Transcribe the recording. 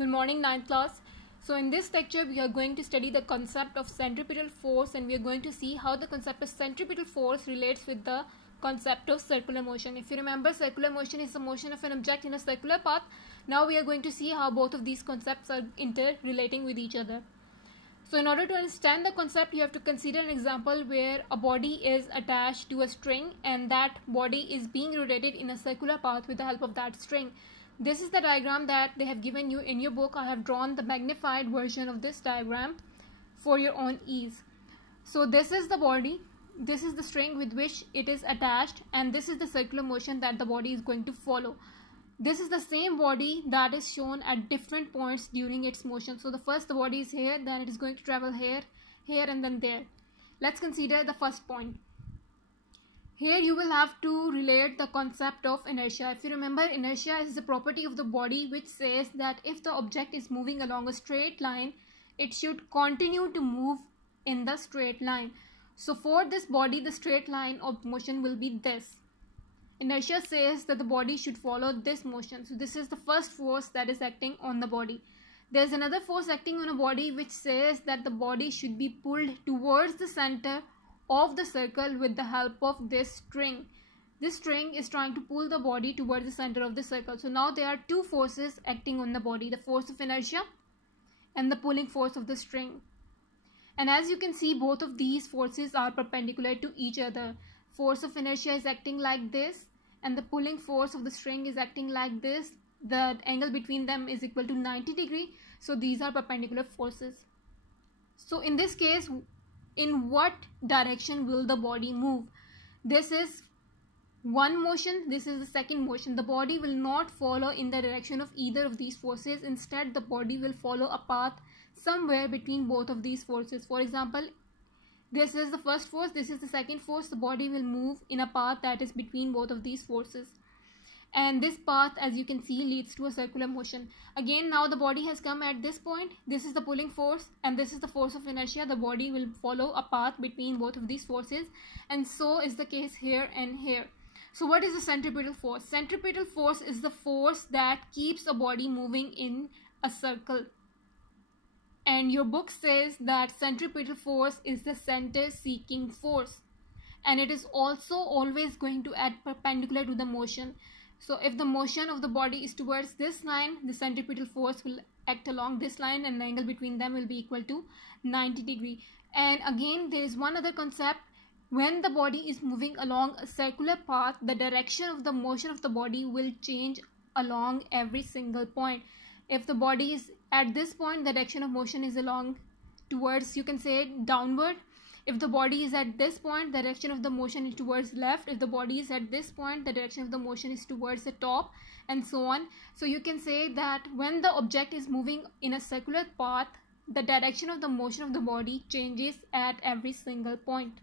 Good morning, 9th class. So in this lecture, we are going to study the concept of centripetal force, and we are going to see how the concept of centripetal force relates with the concept of circular motion. If you remember, circular motion is the motion of an object in a circular path. Now we are going to see how both of these concepts are interrelating with each other. So in order to understand the concept, you have to consider an example where a body is attached to a string and that body is being rotated in a circular path with the help of that string. This is the diagram that they have given you in your book. I have drawn the magnified version of this diagram for your own ease. So this is the body, this is the string with which it is attached, and this is the circular motion that the body is going to follow. This is the same body that is shown at different points during its motion. So the body is here, then it is going to travel here, here, and then there. Let's consider the first point. Here you will have to relate the concept of inertia. If you remember, inertia is the property of the body which says that if the object is moving along a straight line, it should continue to move in the straight line. So for this body, the straight line of motion will be this. Inertia says that the body should follow this motion. So this is the first force that is acting on the body. There's another force acting on a body which says that the body should be pulled towards the center of the circle with the help of this string. This string is trying to pull the body towards the center of the circle. So now there are two forces acting on the body, the force of inertia and the pulling force of the string. And as you can see, both of these forces are perpendicular to each other. Force of inertia is acting like this and the pulling force of the string is acting like this. The angle between them is equal to 90 degrees. So these are perpendicular forces. So in this case, in what direction will the body move? This is one motion, this is the second motion. The body will not follow in the direction of either of these forces. Instead, the body will follow a path somewhere between both of these forces. For example, this is the first force, this is the second force. The body will move in a path that is between both of these forces. And this path, as you can see, leads to a circular motion. Again, now the body has come at this point. This is the pulling force and this is the force of inertia. The body will follow a path between both of these forces, and so is the case here and here. So what is the centripetal force? Centripetal force is the force that keeps a body moving in a circle. And your book says that centripetal force is the center-seeking force, and it is also always going to act perpendicular to the motion. So if the motion of the body is towards this line, the centripetal force will act along this line and the angle between them will be equal to 90 degrees. And again, there is one other concept. When the body is moving along a circular path, the direction of the motion of the body will change along every single point. If the body is at this point, the direction of motion is along towards, you can say, downward. If the body is at this point, the direction of the motion is towards left. If the body is at this point, the direction of the motion is towards the top, and so on. So you can say that when the object is moving in a circular path, the direction of the motion of the body changes at every single point.